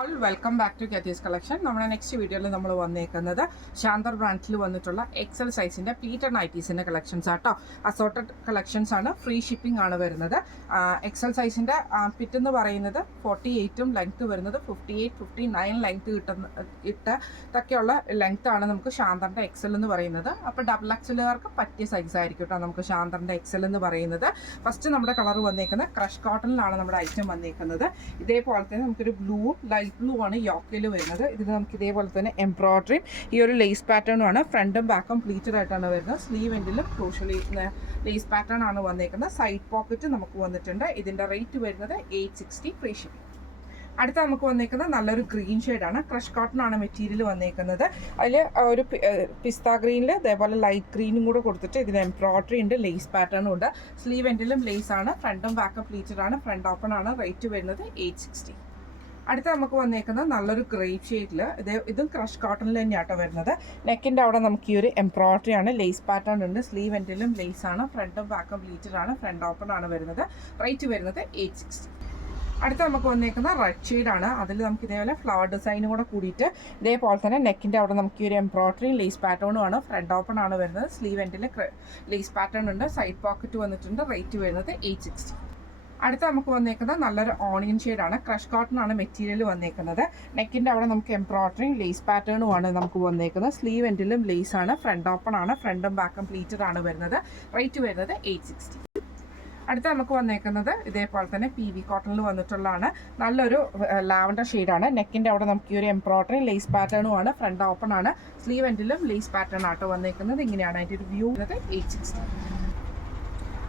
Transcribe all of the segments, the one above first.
All welcome back to കെത്തീസ് collection. നമ്മുടെ next വീഡിയോയിൽ നമ്മൾ വന്നേക്കുന്നത് ശാന്തർ ബ്രാൻഡിൽ വന്നിട്ടുള്ള എക്സൽ സൈസിൻ്റെ പ്ലീറ്റഡ് നൈറ്റീസിൻ്റെ കളക്ഷൻസ് ആട്ടോ. അസോർട്ടഡ് കളക്ഷൻസ് ആണ്, ഫ്രീ ഷിപ്പിംഗ് ആണ് വരുന്നത്. എക്സൽ സൈസിൻ്റെ പിറ്റ് എന്ന് പറയുന്നത് 48ഉം ലെങ്ത്ത് വരുന്നത് 58, 59 ലെങ്ത്ത് ഇട്ടൊക്കെയുള്ള ലെങ്ത്ത് ആണ് നമുക്ക് ശാന്തറിൻ്റെ എക്സൽ എന്ന് പറയുന്നത്. അപ്പോൾ ഡബിൾ എക്സലുകാർക്ക് പറ്റിയ സൈസ് ആയിരിക്കും കേട്ടോ നമുക്ക് ശാന്തറിൻ്റെ എക്സൽ എന്ന് പറയുന്നത്. ഫസ്റ്റ് നമ്മുടെ കളർ വന്നേക്കുന്നത് ക്രഷ് കോട്ടണിലാണ് നമ്മുടെ ഐറ്റം വന്നേക്കുന്നത്. ഇതേപോലെ തന്നെ നമുക്കൊരു ബ്ലൂവും ലൈറ്റ് ബ്ലൂ ആണ് യോക്കിൽ വരുന്നത്. ഇതിൽ നമുക്ക് ഇതേപോലെ തന്നെ എംബ്രോയിഡറിയും ഈ ഒരു ലേസ് പാറ്റേണും ആണ്. ഫ്രണ്ടും ബാക്കും പ്ലീറ്റഡ് ആയിട്ടാണ് വരുന്നത്. സ്ലീവ് എൻഡിലും ക്രൂഷ്യലി ലേസ് പാറ്റേൺ ആണ് വന്നേക്കുന്നത്. സൈഡ് പോക്കറ്റ് നമുക്ക് വന്നിട്ടുണ്ട്. ഇതിൻ്റെ റേറ്റ് വരുന്നത് 860 ഫ്രീ ഷിപ്പിംഗ്. അടുത്ത നമുക്ക് വന്നേക്കുന്നത് നല്ലൊരു ഗ്രീൻ ഷെയ്ഡാണ്. ക്രഷ് കോട്ടൺ ആണ് മെറ്റീരിയൽ വന്നേക്കുന്നത്. അതിൽ ഒരു പിസ്ത ഗ്രീനിൽ അതേപോലെ ലൈറ്റ് ഗ്രീനും കൂടെ കൊടുത്തിട്ട് ഇതിന് എംബ്രോയിഡറി ഉണ്ട്, ലേസ് പാറ്റേണും ഉണ്ട്. സ്ലീവ് എൻഡിലും ലേസ് ആണ്. ഫ്രണ്ടും ബാക്കും പ്ലീറ്റഡ് ആണ്. ഫ്രണ്ട് ഓപ്പൺ ആണ്. റേറ്റ് വരുന്നത് 860. അടുത്ത നമുക്ക് വന്നേക്കുന്നത് നല്ലൊരു ഗ്രേപ്പ് ഷെയ്ഡിൽ ഇതും ക്രഷ് കോട്ടണിൽ തന്നെയാട്ടോ വരുന്നത്. നെക്കിൻ്റെ അവിടെ നമുക്ക് ഈ ഒരു എംബ്രോയിഡറി ആണ്, ലേസ് പാറ്റേൺ ഉണ്ട്. സ്ലീവ് എൻഡിലും ലേസ് ആണ്. ഫ്രണ്ടും ബാക്കും പ്ലീറ്റഡ് ആണ്. ഫ്രണ്ട് ഓപ്പൺ ആണ് വരുന്നത്. റേറ്റ് വരുന്നത് 860. അടുത്ത നമുക്ക് വന്നേക്കുന്ന റെഡ് ഷെയ്ഡാണ്. അതിൽ നമുക്ക് ഇതേപോലെ ഫ്ലവർ ഡിസൈനും കൂടെ കൂടിയിട്ട് ഇതേപോലെ തന്നെ നെക്കിൻ്റെ അവിടെ നമുക്ക് ഈ ഒരു എംബ്രോയിഡറിയും ലേസ് പാറ്റേണും ആണ്. ഫ്രണ്ട് ഓപ്പൺ ആണ് വരുന്നത്. സ്ലീവ് എൻഡിൽ ലേസ് പാറ്റേൺ ഉണ്ട്. സൈഡ് പോക്കറ്റ് വന്നിട്ടുണ്ട്. റേറ്റ് വരുന്നത് 860. അടുത്ത നമുക്ക് വന്നേക്കുന്നത് നല്ലൊരു ഓണിയൻ ഷെയ്ഡാണ്. ക്രഷ് കോട്ടൺ ആണ് മെറ്റീരിയൽ വന്നേക്കുന്നത്. നെക്കിൻ്റെ അവിടെ നമുക്ക് എംബ്രോയിഡറിയും ലേസ് പാറ്റേണും ആണ് നമുക്ക് വന്നേക്കുന്നത്. സ്ലീവ് എൻഡിലും ലേസ് ആണ്. ഫ്രണ്ട് ഓപ്പൺ ആണ്. ഫ്രണ്ടും ബാക്കും പ്ലീറ്റഡ് ആണ് വരുന്നത്. റേറ്റ് വരുന്നത് 860. അടുത്ത നമുക്ക് വന്നേക്കുന്നത് ഇതേപോലെ തന്നെ PV കോട്ടണിൽ വന്നിട്ടുള്ളതാണ്. നല്ലൊരു ലാവൻഡർ ഷെയ്ഡാണ്. നെക്കിൻ്റെ അവിടെ നമുക്ക് ഈ ഒരു എംബ്രോയിഡറി ലേസ് പാറ്റേണും ആണ്. ഫ്രണ്ട് ഓപ്പൺ ആണ്. സ്ലീവ് എൻഡിലും ലേസ് പാറ്റേൺ ആട്ടോ വന്നേക്കുന്നത്. ഇങ്ങനെയാണ് അതിൻ്റെ ഒരു വ്യൂ വരുന്നത്. 860.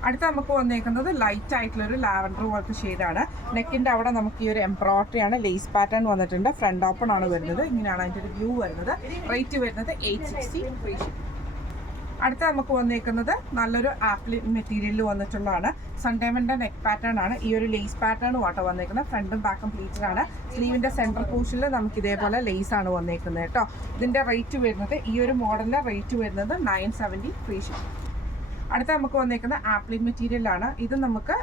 അടുത്ത നമുക്ക് വന്നേക്കുന്നത് ലൈറ്റ് ആയിട്ടുള്ളൊരു ലാവൻഡർ പോലത്തെ ഷെയ്ഡാണ്. നെക്കിൻ്റെ അവിടെ നമുക്ക് ഈ ഒരു എംബ്രോയിഡറി ആണ്. ലേസ് പാറ്റേൺ വന്നിട്ടുണ്ട്. ഫ്രണ്ട് ഓപ്പൺ ആണ് വരുന്നത്. ഇങ്ങനെയാണ് അതിൻ്റെ ഒരു വ്യൂ വരുന്നത്. റേറ്റ് വരുന്നത് 860 ഫ്രീ ഷിപ്പിംഗ്. അടുത്ത നമുക്ക് വന്നേക്കുന്നത് നല്ലൊരു ആപ്പിൾ മെറ്റീരിയലിൽ വന്നിട്ടുള്ളതാണ്. സൺഡേമൻ്റെ നെക്ക് പാറ്റേൺ ആണ്. ഈ ഒരു ലേസ് പാറ്റേണും ആട്ടോ വന്നേക്കുന്നത്. ഫ്രണ്ടും ബാക്കും പ്ലീറ്റഡ് ആണ്. സ്ലീവിൻ്റെ സെൻട്രൽ പോർഷനിൽ നമുക്ക് ഇതേപോലെ ലേസ് ആണ് വന്നേക്കുന്നത് കേട്ടോ. ഇതിൻ്റെ റേറ്റ് വരുന്നത് ഈ ഒരു മോഡലിൻ്റെ റേറ്റ് വരുന്നത് 970 ഫ്രീ ഷിപ്പിംഗ്. അടുത്ത നമുക്ക് വന്നേക്കുന്ന ആപ്ലിക് മെറ്റീരിയലാണ്. ഇത് നമുക്ക്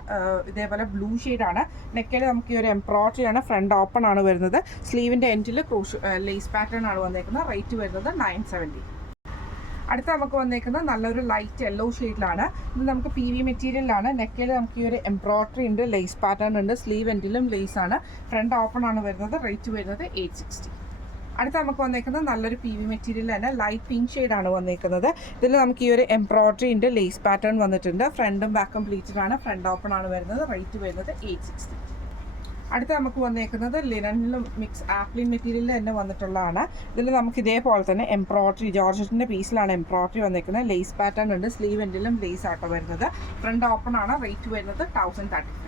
ഇതേപോലെ ബ്ലൂ ഷെയ്ഡാണ്. നെക്കിൽ നമുക്ക് ഈ ഒരു എംബ്രോയിഡറി ആണ്. ഫ്രണ്ട് ഓപ്പൺ ആണ് വരുന്നത്. സ്ലീവിൻ്റെ എൻഡിൽ ലേസ് പാറ്റേൺ ആണ് വന്നേക്കുന്നത്. റേറ്റ് വരുന്നത് 970. അടുത്ത നമുക്ക് വന്നേക്കുന്നത് നല്ലൊരു ലൈറ്റ് യെല്ലോ ഷെയ്ഡിലാണ്. ഇത് നമുക്ക് PV മെറ്റീരിയലാണ്. നെക്കിൽ നമുക്ക് ഈ ഒരു എംബ്രോയിഡറി ഉണ്ട്. ലേസ് പാറ്റേൺ ഉണ്ട്. സ്ലീവ് എൻഡിലും ലേസ് ആണ്. ഫ്രണ്ട് ഓപ്പൺ ആണ് വരുന്നത്. റേറ്റ് വരുന്നത് 860. അടുത്ത നമുക്ക് വന്നേക്കുന്നത് നല്ലൊരു PV മെറ്റീരിയൽ തന്നെ. ലൈറ്റ് പിങ്ക് ഷെയ്ഡാണ് വന്നേക്കുന്നത്. ഇതിൽ നമുക്ക് ഈ ഒരു എംബ്രോയിഡറി ഉണ്ട്. ലേസ് പാറ്റേൺ വന്നിട്ടുണ്ട്. ഫ്രണ്ടും ബാക്കും പ്ലീറ്റഡ് ആണ്. ഫ്രണ്ട് ഓപ്പൺ ആണ് വരുന്നത്. റേറ്റ് വരുന്നത് 860. അടുത്ത നമുക്ക് വന്നേക്കുന്നത് ലിനനിലും മിക്സ് ആപ്ലിൻ മെറ്റീരിയലിൽ തന്നെ വന്നിട്ടുള്ളതാണ്. ഇതിൽ നമുക്ക് ഇതേപോലെ തന്നെ എംബ്രോയിഡറി ജോർജറ്റിൻ്റെ പീസിലാണ് എംബ്രോയിഡറി വന്നേക്കുന്നത്. ലേസ് പാറ്റേൺ ഉണ്ട്. സ്ലീവ് എൻഡിലും ലേസ് ആട്ടോ വരുന്നത്. ഫ്രണ്ട് ഓപ്പൺ ആണ്. റേറ്റ് വരുന്നത് 1035.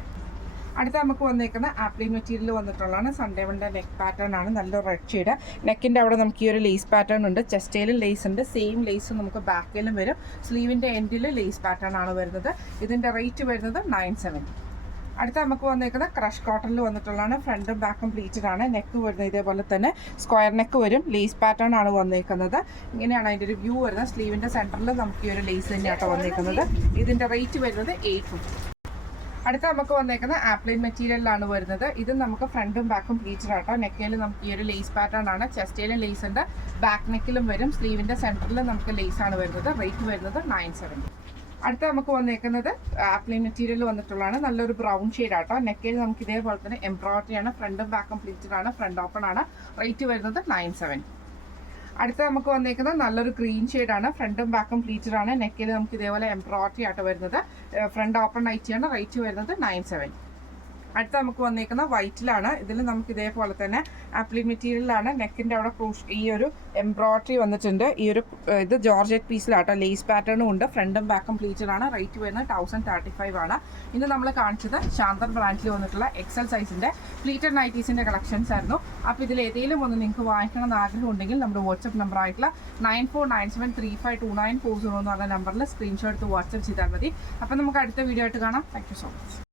അടുത്ത നമുക്ക് വന്നേക്കുന്ന ആപ്ലിൻ മെറ്റീരിയൽ വന്നിട്ടുള്ളതാണ്. സൺഡേവൻ്റെ നെക്ക് പാറ്റേൺ ആണ്. നല്ല റെഡ് ഷെയ്ഡ്. നെക്കിൻ്റെ അവിടെ നമുക്ക് ഈ ഒരു ലേസ് പാറ്റേൺ ഉണ്ട്. ചെസ്റ്റയിലും ലേസ് ഉണ്ട്. സെയിം ലേസ് നമുക്ക് ബാക്കിലും വരും. സ്ലീവിൻ്റെ എൻഡിൽ ലേസ് പാറ്റേൺ ആണ് വരുന്നത്. ഇതിൻ്റെ റേറ്റ് വരുന്നത് 970. അടുത്ത നമുക്ക് വന്നേക്കുന്ന ക്രഷ് കോട്ടണിൽ വന്നിട്ടുള്ളതാണ്. ഫ്രണ്ടും ബാക്കും പ്ലീറ്റഡ് ആണ്. നെക്ക് വരുന്നത് ഇതേപോലെ തന്നെ സ്ക്വയർ നെക്ക് വരും. ലേസ് പാറ്റേൺ ആണ് വന്നേക്കുന്നത്. ഇങ്ങനെയാണ് അതിൻ്റെ ഒരു വ്യൂ വരുന്നത്. സ്ലീവിൻ്റെ സെൻറ്ററിൽ നമുക്ക് ഈ ഒരു ലേസ് തന്നെയാട്ടോ വന്നേക്കുന്നത്. ഇതിൻ്റെ റേറ്റ് വരുന്നത് 850. അടുത്ത നമുക്ക് വന്നേക്കുന്ന ആപ്ലൈൻ മെറ്റീരിയലിലാണ് വരുന്നത്. ഇത് നമുക്ക് ഫ്രണ്ടും ബാക്കും പ്ലീറ്റഡ് ആട്ടോ. നെക്കിൽ നമുക്ക് ഈ ഒരു ലേസ് പാറ്റേൺ ആണ്. ചെസ്റ്റയിലും ലേസ് ഉണ്ട്. ബാക്ക് നെക്കിലും വരും. സ്ലീവിൻ്റെ സെൻറ്ററിൽ നമുക്ക് ലേസ് ആണ് വരുന്നത്. റേറ്റ് വരുന്നത് 970. അടുത്ത നമുക്ക് വന്നേക്കുന്നത് ആപ്ലൈൻ മെറ്റീരിയൽ വന്നിട്ടുള്ളതാണ്. നല്ലൊരു ബ്രൗൺ ഷെയ്ഡ് ആട്ടോ. നെക്കിൽ നമുക്ക് ഇതേപോലെ തന്നെ എംബ്രോയിഡറി ആണ്. ഫ്രണ്ടും ബാക്കും പ്ലീറ്റഡ് ആണ്. ഫ്രണ്ട് ഓപ്പൺ ആണ്. റേറ്റ് വരുന്നത് 970. അടുത്ത നമുക്ക് വന്നേക്കുന്നത് നല്ലൊരു ഗ്രീൻ ഷെയ്ഡാണ്. ഫ്രണ്ടും ബാക്കും പ്ലീറ്റഡ് ആണ്. നെക്കിൽ നമുക്ക് ഇതേപോലെ എംബ്രോയിഡറി ആയിട്ട് വരുന്നത്. ഫ്രണ്ട് ഓപ്പൺ ആയിട്ടാണ്. റേറ്റ് വരുന്നത് 970. അടുത്ത നമുക്ക് വന്നേക്കുന്ന വൈറ്റിലാണ്. ഇതിൽ നമുക്ക് ഇതേപോലെ തന്നെ ആപ്ലിക് മെറ്റീരിയലാണ്. നെക്കിൻ്റെ അവിടെ ഈ ഒരു എംബ്രോയിഡറി വന്നിട്ടുണ്ട്. ഈ ഒരു ഇത് ജോർജറ്റ് പീസിലാട്ടോ. ലേസ് പാറ്റേണും ഉണ്ട്. ഫ്രണ്ടും ബാക്കും പ്ലീറ്റഡ് ആണ്. റേറ്റ് വരുന്നത് 1035 ആണ്. ഇന്ന് നമ്മൾ കാണിച്ചത് ശാന്തർ ബ്രാൻഡിൽ വന്നിട്ടുള്ള എക്സൽ സൈസിൻ്റെ പ്ലീറ്റഡ് നൈറ്റീസിൻ്റെ കളക്ഷൻസ് ആയിരുന്നു. അപ്പോൾ ഇതിൽ ഏതെങ്കിലും ഒന്ന് നിങ്ങൾക്ക് വാങ്ങിക്കണമെന്ന് ആഗ്രഹം ഉണ്ടെങ്കിൽ നമ്മുടെ വാട്സപ്പ് നമ്പർ ആയിട്ടുള്ള 9497352940 എന്ന് പറഞ്ഞ നമ്പറിൽ സ്ക്രീൻഷോട്ട് എടുത്ത് വാട്സപ്പ് ചെയ്താൽ മതി. അപ്പോൾ നമുക്ക് അടുത്ത വീഡിയോ ആയിട്ട് കാണാം. Thank you so much.